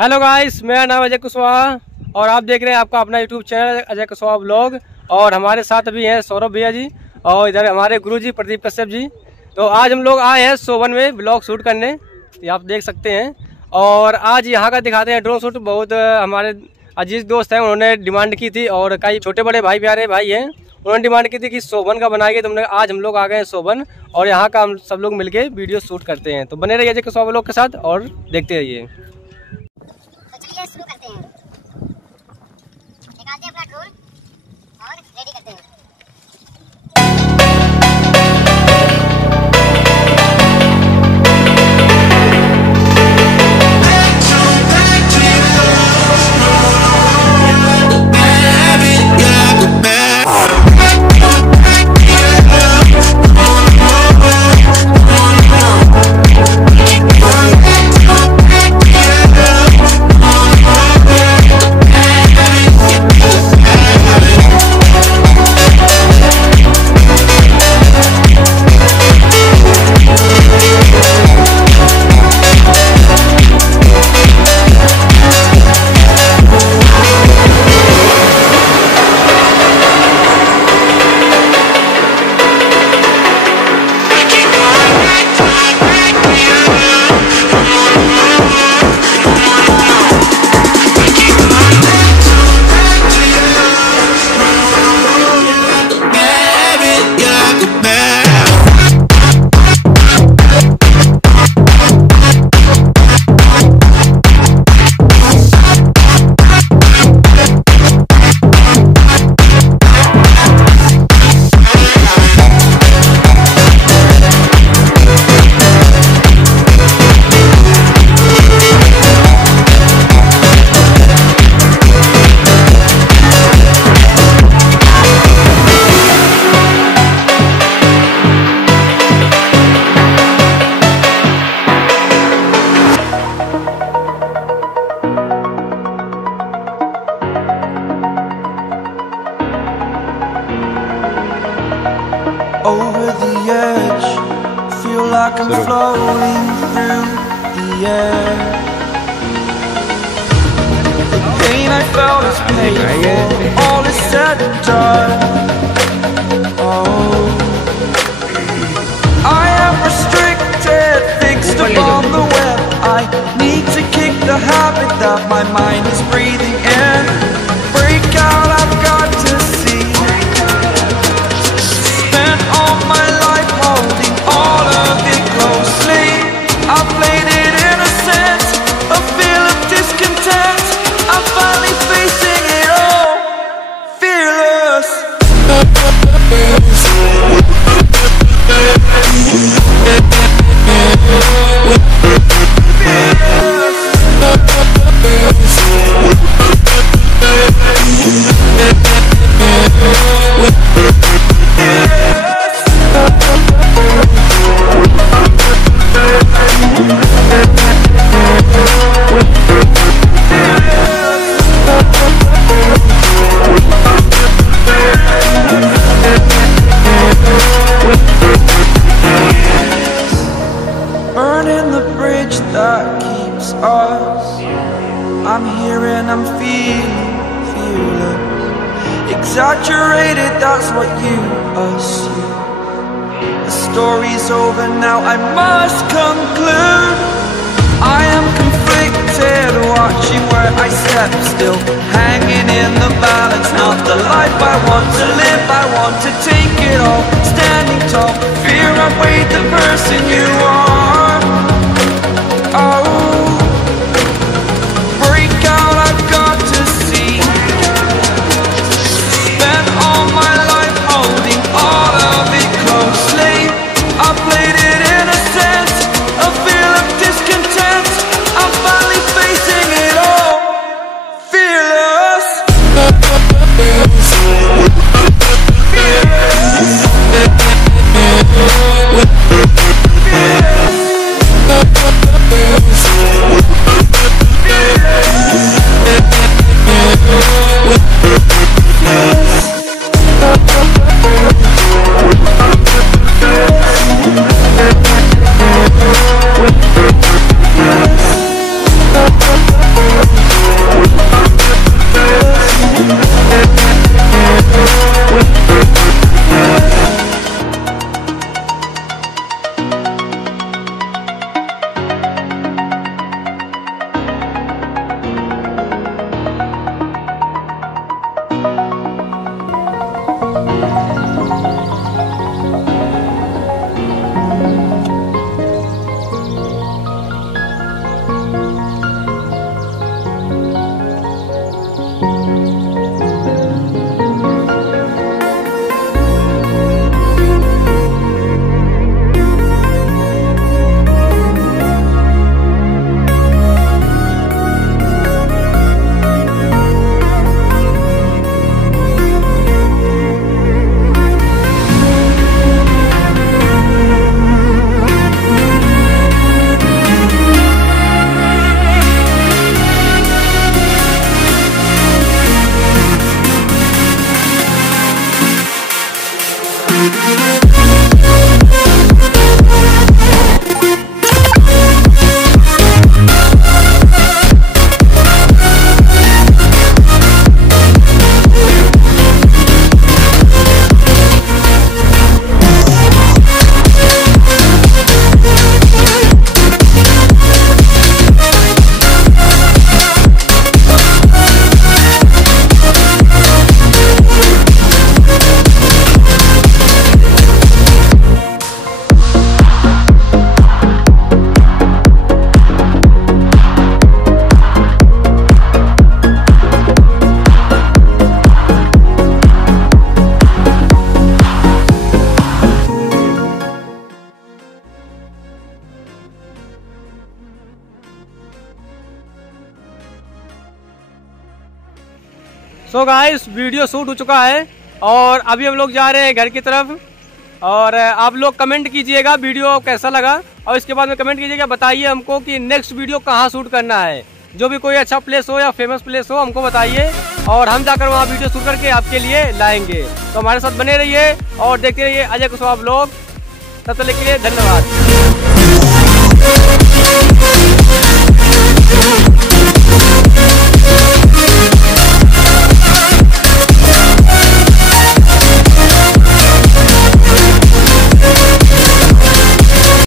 Hello guys, मेरा नाम अजय कुशवाहा और आप देख रहे हैं आपका अपना यूट्यूब चैनल अजय कुशवाहा ब्लॉग। और हमारे साथ अभी हैं सौरभ भैया जी और इधर हमारे गुरुजी प्रदीप कश्यप जी। तो आज हम लोग आए हैं सोबन में ब्लॉग शूट करने, ये आप देख सकते हैं। और आज यहाँ का दिखाते हैं ड्रोन शूट। बहुत हमारे अजीज दोस्त हैं, उन्होंने डिमांड की थी और कई छोटे बड़े भाई प्यारे भाई हैं, उन्होंने डिमांड की थी कि सोबन का बनाएंगे। तो आज हम लोग आ गए हैं सोबन और यहाँ का हम सब लोग मिलके वीडियो शूट करते हैं। तो बने रहिए अजय कुशवाहा ब्लॉग के साथ और देखते रहिए। चलिए शुरू करते हैं। निकालते हैं अपना ड्रोन और रेडी करते हैं। Over the edge, feel like I'm floating through the air. The pain I felt is paid for, all is said and done. Oh, I am restricted, fixed upon the web. I need to kick the habit that my mind is breathing in. Break out, I've got to see. All my life holding all of it closely. I played it innocent, a feel of discontent. I'm finally facing it all, fearless. Burning the bridge that keeps us. I'm here and I'm feeling fearless. Exaggerated, that's what you assume. The story's over now, I must conclude. I am conflicted, watching where I step still, hanging in the balance. Not the life I want to live, I want to take it all. Standing tall, fear outweighed the person you are. Oh, break out, I've got to see. Spent all my life holding all of it closely. I played it innocent, a feel of discontent. I'm finally facing it all, fearless. Fearless. So guys video shoot हो चुका है और अभी हम लोग जा रहे हैं घर की तरफ। और आप लोग कमेंट कीजिएगा वीडियो कैसा लगा, और इसके बाद में कमेंट कीजिएगा, बताइए हमको कि नेक्स्ट वीडियो कहाँ शूट करना है। जो भी कोई अच्छा प्लेस हो या फेमस प्लेस हो हमको बताइए, और हम जाकर वहाँ वीडियो शूट करके आपके लिए लाएंगे। तो हमारे साथ बने रहिए और देखते रहिए अजय कुशवाहा व्लॉग। तब तक के लिए धन्यवाद।